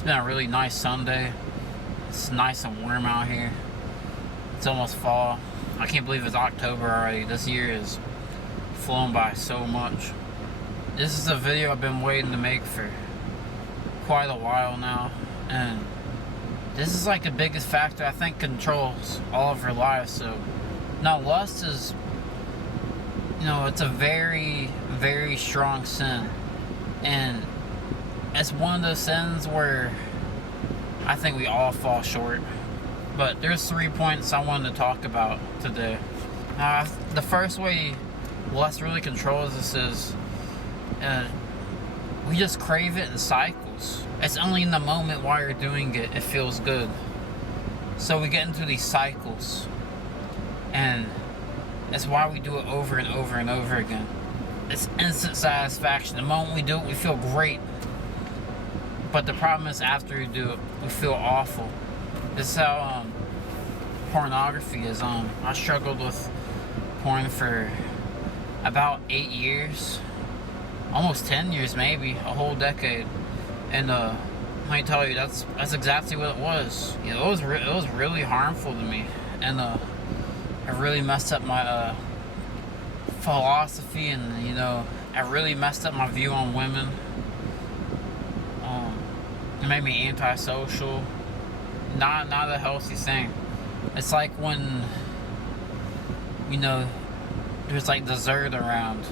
It's been a really nice Sunday. It's nice and warm out here. It's almost fall. I can't believe it's October already. This year is flown by so much. This is a video I've been waiting to make for quite a while now, and this is like the biggest factor I think controls all of our lives. So now lust is, it's a very, very strong sin, and it's one of those sins where I think we all fall short. But there's 3 points I wanted to talk about today. The first way lust really controls us is we just crave it in cycles. It's only in the moment while you're doing it, it feels good. So we get into these cycles, and that's why we do it over and over and over again. It's instant satisfaction. The moment we do it, we feel great. But the problem is, after we do it, we feel awful. This is how pornography is. I struggled with porn for about 8 years, almost 10 years, maybe a whole decade. And let me tell you, that's exactly what it was. It was really harmful to me, and it really messed up my philosophy, and it really messed up my view on women. It made me antisocial. Not a healthy thing. It's like when there's like dessert around.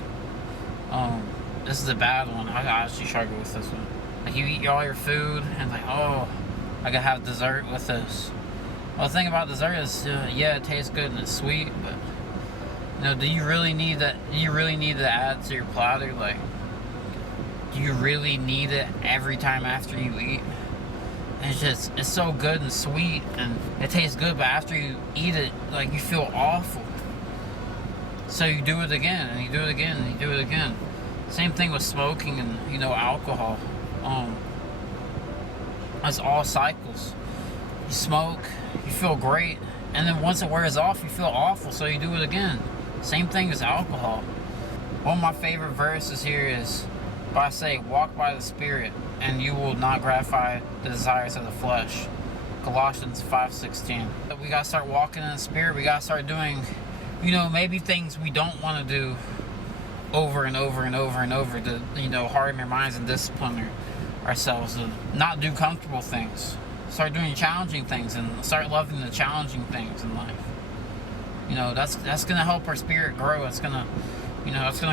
This is a bad one. I actually struggle with this one. Like, you eat all your food and like, oh, I gotta have dessert with this. Well, the thing about dessert is, yeah, it tastes good and it's sweet, but do you really need that? Do you really need to add to your platter? Like, do you really need it every time after you eat? And it's so good and sweet and it tastes good, but after you eat it, like, you feel awful. So you do it again, and you do it again, and you do it again. Same thing with smoking and alcohol. It's all cycles. You smoke, you feel great, and then once it wears off, you feel awful, so you do it again. Same thing as alcohol. One of my favorite verses here is, I say, walk by the Spirit, and you will not gratify the desires of the flesh. Colossians 5:16. We gotta start walking in the Spirit. We gotta start doing, maybe things we don't want to do over and over and over and over to, harden our minds and discipline ourselves, and not do comfortable things. Start doing challenging things, and start loving the challenging things in life. That's gonna help our spirit grow. It's gonna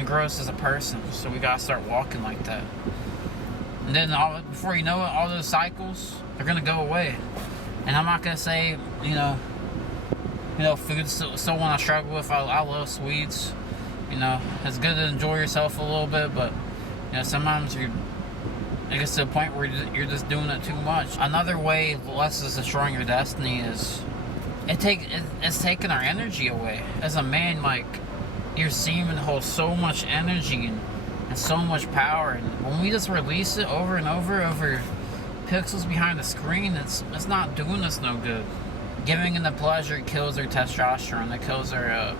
grow us as a person. So we gotta start walking like that. And then before you know it, all those cycles are gonna go away. And I'm not gonna say, food's still one I struggle with. I love sweets. It's good to enjoy yourself a little bit, but sometimes it gets to a point where you're just doing it too much. Another way lust is destroying your destiny is it's taking our energy away. As a man, like, your semen holds so much energy and so much power, and when we just release it over and over pixels behind the screen, it's not doing us no good. Giving in the pleasure kills our testosterone. It kills our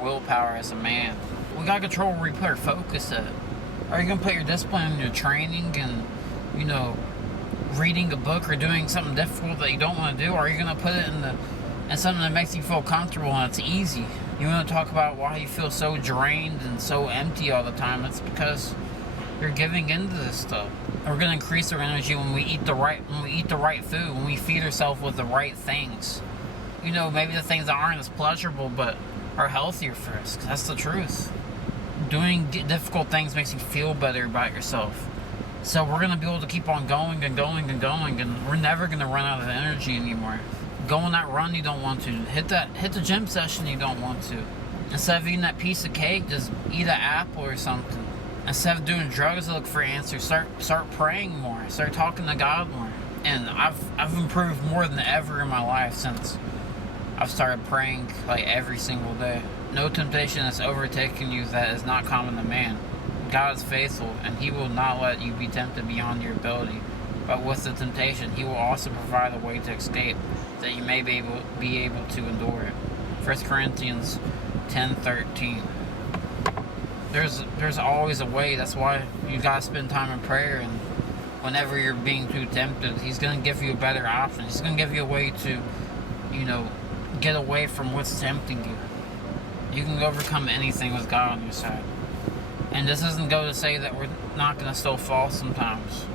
willpower as a man. We gotta control where we put our focus at. Are you gonna put your discipline in your training and reading a book or doing something difficult that you don't want to do? Or are you gonna put it in something that makes you feel comfortable and it's easy? You want to talk about why you feel so drained and so empty all the time? It's because you're giving into this stuff. We're gonna increase our energy when we eat the right food, when we feed ourselves with the right things. Maybe the things that aren't as pleasurable but are healthier for us. 'Cause that's the truth. Doing difficult things makes you feel better about yourself. So we're gonna be able to keep on going and going and going, and we're never gonna run out of energy anymore. Go on that run you don't want to. Hit the gym session you don't want to. Instead of eating that piece of cake, just eat an apple or something. Instead of doing drugs to look for answers, start praying more. Start talking to God more. And I've improved more than ever in my life since I've started praying like every single day. No temptation has overtaken you that is not common to man. God is faithful, and He will not let you be tempted beyond your ability. But with the temptation, He will also provide a way to escape, that you may be able to endure it. 1 Corinthians 10:13. There's always a way. That's why you gotta spend time in prayer and whenever you're being too tempted. He's going to give you a better option. He's going to give you a way to, get away from what's tempting you. You can overcome anything with God on your side. And this doesn't go to say that we're not going to still fall sometimes.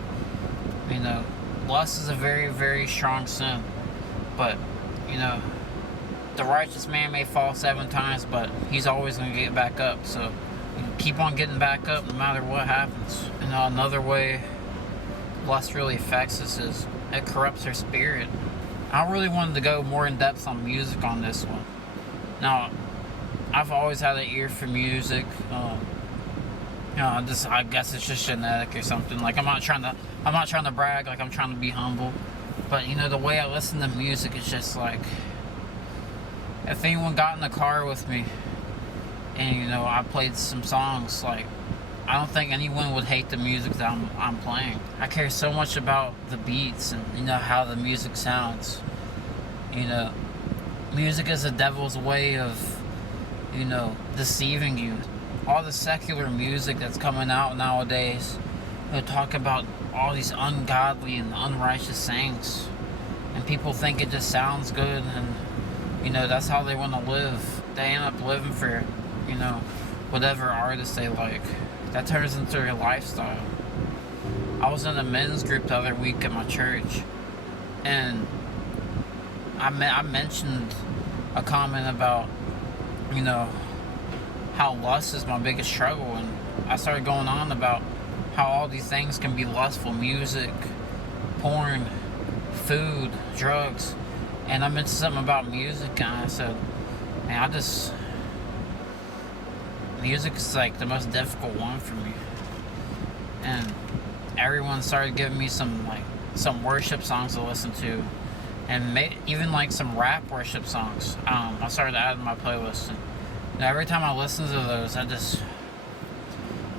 Lust is a very, very strong sin. But, the righteous man may fall 7 times, but he's always going to get back up. So, keep on getting back up no matter what happens. Another way lust really affects us is it corrupts our spirit. I really wanted to go more in depth on music on this one. Now, I've always had an ear for music. I guess it's just genetic or something. Like I'm not trying to brag. Like I'm trying to be humble. But the way I listen to music is just like, if anyone got in the car with me, and I played some songs, like I don't think anyone would hate the music that I'm playing. I care so much about the beats and how the music sounds. Music is the devil's way of deceiving you. All the secular music that's coming out nowadays, talk about all these ungodly and unrighteous things, and people think it just sounds good, and that's how they want to live. They end up living for whatever artist they like. That turns into their lifestyle. I was in a men's group the other week at my church, and I mentioned a comment about how lust is my biggest struggle, and I started going on about how all these things can be lustful: music, porn, food, drugs. And I mentioned something about music, and I said, man, music is like the most difficult one for me. And everyone started giving me some worship songs to listen to, and even like some rap worship songs. I started adding to my playlist, and every time I listen to those,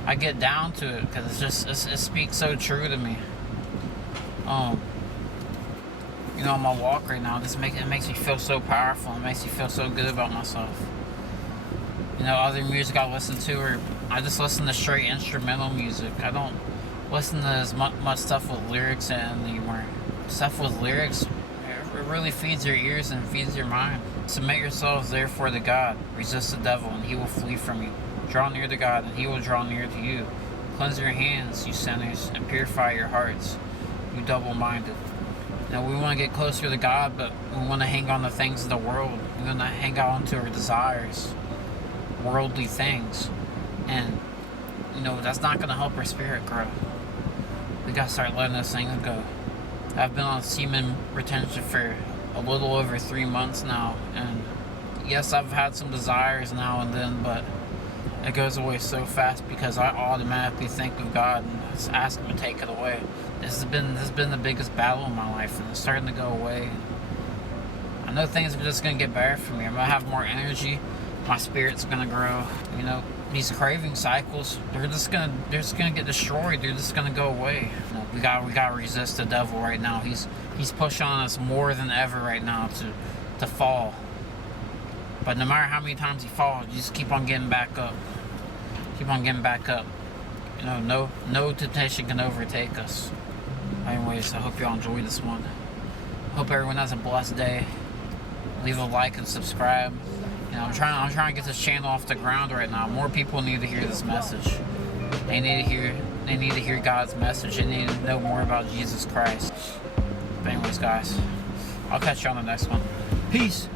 I get down to it, because it speaks so true to me. On my walk right now, it makes me feel so powerful. It makes me feel so good about myself. Other music I listen to, or I just listen to straight instrumental music. I don't listen to as much stuff with lyrics in anymore. Stuff with lyrics, it really feeds your ears and feeds your mind. Submit yourselves therefore to God. Resist the devil, and he will flee from you. Draw near to God, and he will draw near to you. Cleanse your hands, you sinners, and purify your hearts, you double-minded. We want to get closer to God, but we want to hang on to things of the world. We want to hang on to our desires, worldly things. And, that's not going to help our spirit grow. We got to start letting those things go. I've been on semen retention for a little over 3 months now, and yes, I've had some desires now and then, but it goes away so fast because I automatically think of God and just ask Him to take it away. This has been the biggest battle in my life, and it's starting to go away. I know things are just going to get better for me. I'm going to have more energy. My spirit's going to grow. These craving cycles, they're just going to get destroyed. They're just going to go away. We got to resist the devil right now. He's pushing on us more than ever right now to fall. But no matter how many times he falls, you just keep on getting back up. Keep on getting back up. No temptation can overtake us. Anyways, I hope y'all enjoyed this one. Hope everyone has a blessed day. Leave a like and subscribe. I'm trying to get this channel off the ground right now. More people need to hear this message. They need to hear God's message. They need to know more about Jesus Christ. But anyways, guys, I'll catch you on the next one. Peace.